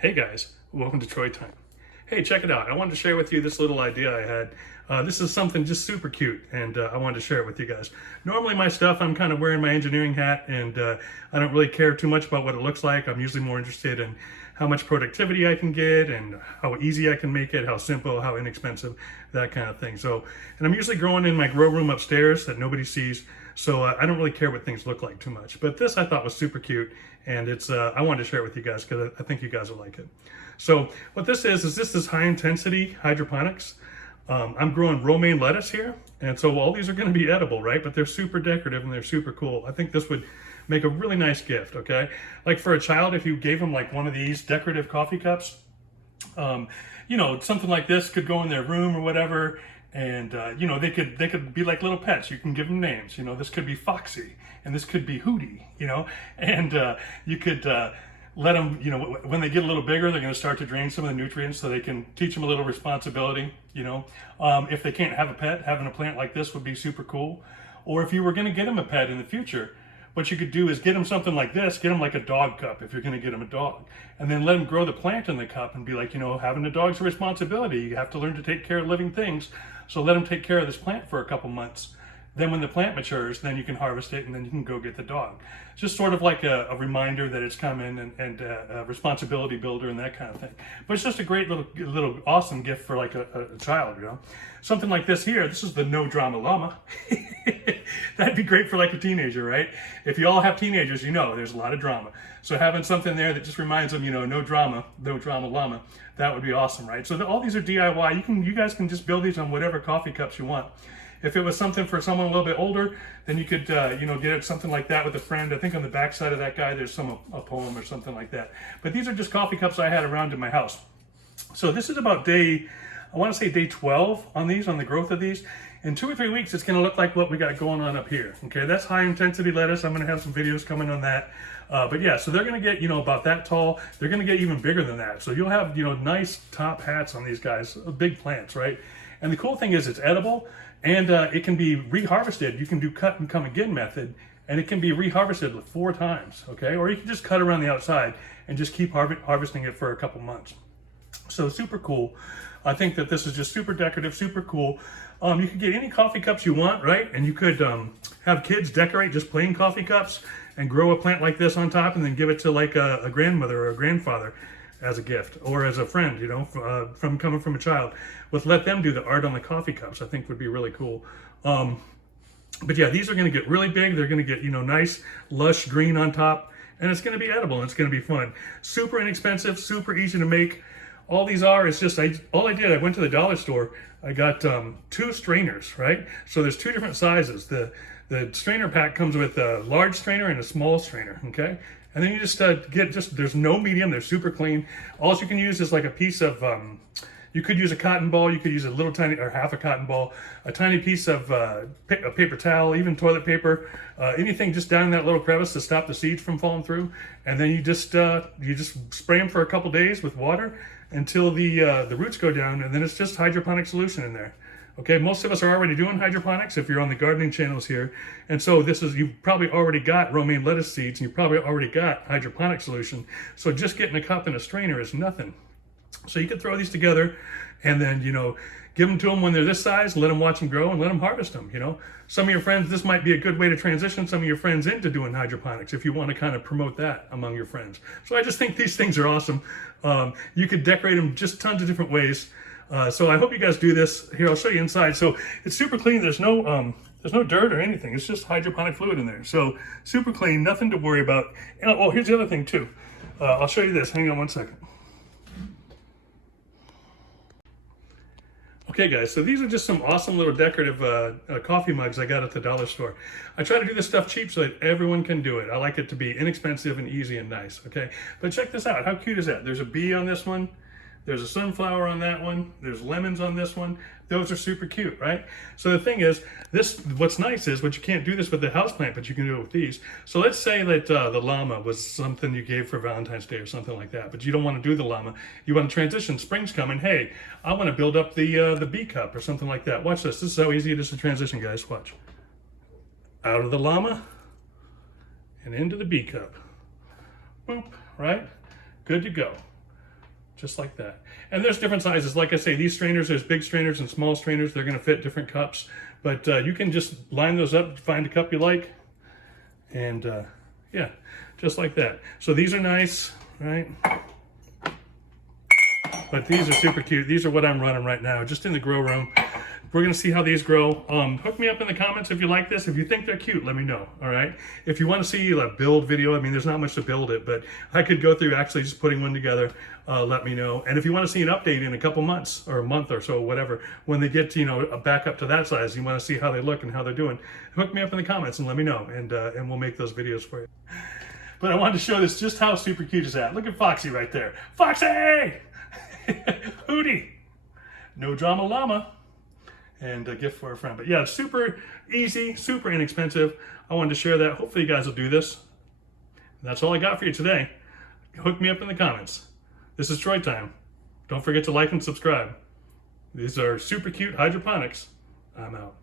Hey guys, welcome to Troy Time. Hey, check it out. I wanted to share with you this little idea I had. This is something just super cute, and I wanted to share it with you guys. Normally my stuff, I'm kind of wearing my engineering hat, and I don't really care too much about what it looks like. I'm usually more interested in how much productivity I can get and how easy I can make it, how simple, how inexpensive, that kind of thing. So, and I'm usually growing in my grow room upstairs that nobody sees. So I don't really care what things look like too much. But this I thought was super cute, and it's I wanted to share it with you guys because I think you guys will like it. So what this is this is high intensity hydroponics. I'm growing romaine lettuce here, and so all these are going to be edible, right? But they're super decorative and they're super cool. I think this would make a really nice gift, okay? Like for a child, if you gave them like one of these decorative coffee cups, you know, something like this could go in their room or whatever, and you know, they could be like little pets. You can give them names. You know, this could be Foxy, and this could be Hootie. You know, and you could let them. You know, when they get a little bigger, they're going to start to drain some of the nutrients, so they can teach them a little responsibility. You know, if they can't have a pet, having a plant like this would be super cool. Or if you were going to get them a pet in the future, what you could do is get them something like this, get them like a dog cup if you're going to get them a dog, and then let them grow the plant in the cup and be like, you know, having a dog's a responsibility. You have to learn to take care of living things. So let them take care of this plant for a couple months. Then when the plant matures, then you can harvest it and then you can go get the dog. Just sort of like a reminder that it's coming, and a responsibility builder and that kind of thing. But it's just a great little awesome gift for like a child, you know. Something like this here, this is the no drama llama. That'd be great for like a teenager, right? If you all have teenagers, you know there's a lot of drama. So having something there that just reminds them, you know, no drama llama, that would be awesome, right? So all these are DIY. You guys can just build these on whatever coffee cups you want. If it was something for someone a little bit older, then you could, you know, get something like that with a friend. I think on the back side of that guy, there's a poem or something like that. But these are just coffee cups I had around in my house. So this is about I want to say day 12 on the growth of these. In 2 or 3 weeks, it's going to look like what we got going on up here. Okay, that's high intensity lettuce. I'm going to have some videos coming on that. But yeah, so they're going to get, you know, about that tall. They're going to get even bigger than that. So you'll have, you know, nice top hats on these guys, big plants, right? And the cool thing is it's edible, and it can be reharvested. You can do cut and come again method, and it can be reharvested 4 times, okay? Or you can just cut around the outside and just keep harvesting it for a couple months. So super cool. I think that this is just super decorative, super cool. You could get any coffee cups you want, right? And you could have kids decorate just plain coffee cups and grow a plant like this on top, and then give it to like a grandmother or a grandfather as a gift, or as a friend, you know, from coming from a child. Let them do the art on the coffee cups, I think would be really cool. But yeah, these are going to get really big. They're going to get, you know, nice lush green on top, and it's going to be edible, and it's going to be fun. Super inexpensive, super easy to make. All these are, it's just, all I did, I went to the dollar store, I got 2 strainers, right? So there's 2 different sizes. The strainer pack comes with a large strainer and a small strainer, okay? And then you just there's no medium, they're super clean. All you can use is like a piece of, you could use a cotton ball, you could use a little tiny, or half a cotton ball, a tiny piece of a paper towel, even toilet paper, anything just down in that little crevice to stop the seeds from falling through. And then you just spray them for a couple days with water until the roots go down, and then it's just hydroponic solution in there. Okay, most of us are already doing hydroponics if you're on the gardening channels here. And so you've probably already got romaine lettuce seeds, and you've probably already got hydroponic solution. So just getting a cup and a strainer is nothing. So you could throw these together and then, you know, give them to them when they're this size, let them watch them grow, and let them harvest them, you know. Some of your friends, this might be a good way to transition some of your friends into doing hydroponics if you want to kind of promote that among your friends. So I just think these things are awesome. You could decorate them just tons of different ways. So I hope you guys do this. Here, I'll show you inside. So it's super clean. There's no dirt or anything. It's just hydroponic fluid in there. So super clean, nothing to worry about. And, oh, here's the other thing too. I'll show you this. Hang on one second. Okay guys, so these are just some awesome little decorative coffee mugs I got at the dollar store. I try to do this stuff cheap so that everyone can do it. I like it to be inexpensive and easy and nice, okay? But check this out, how cute is that? There's a bee on this one, there's a sunflower on that one, there's lemons on this one. Those are super cute, right? So the thing is, what's nice is, you can't do this with the houseplant, but you can do it with these. So let's say that the llama was something you gave for Valentine's Day or something like that, but you don't want to do the llama. You want to transition, spring's coming, hey, I want to build up the bee cup or something like that. Watch this, this is how easy it is to transition, guys, watch. Out of the llama and into the bee cup. Boop, right? Good to go. just like that. And there's different sizes. Like I say, these strainers, there's big strainers and small strainers. They're going to fit different cups. But you can just line those up, find a cup you like. And yeah, just like that. So these are nice, right? But these are super cute. These are what I'm running right now, just in the grow room. We're gonna see how these grow. Hook me up in the comments if you like this. If you think they're cute, let me know, all right? If you wanna see a build video, I mean, there's not much to build it, but I could go through actually just putting one together, let me know. And if you wanna see an update in a couple months, or a month or so, whatever, when they get to, you know, back up to that size, you wanna see how they look and how they're doing, hook me up in the comments and let me know, and we'll make those videos for you. But I wanted to show this just how super cute is that. Look at Foxy right there. Foxy! Hootie! No drama llama. And a gift for a friend. But yeah, super easy, super inexpensive. I wanted to share that. Hopefully you guys will do this. That's all I got for you today. Hook me up in the comments. This is Troy Time. Don't forget to like and subscribe. These are super cute hydroponics. I'm out.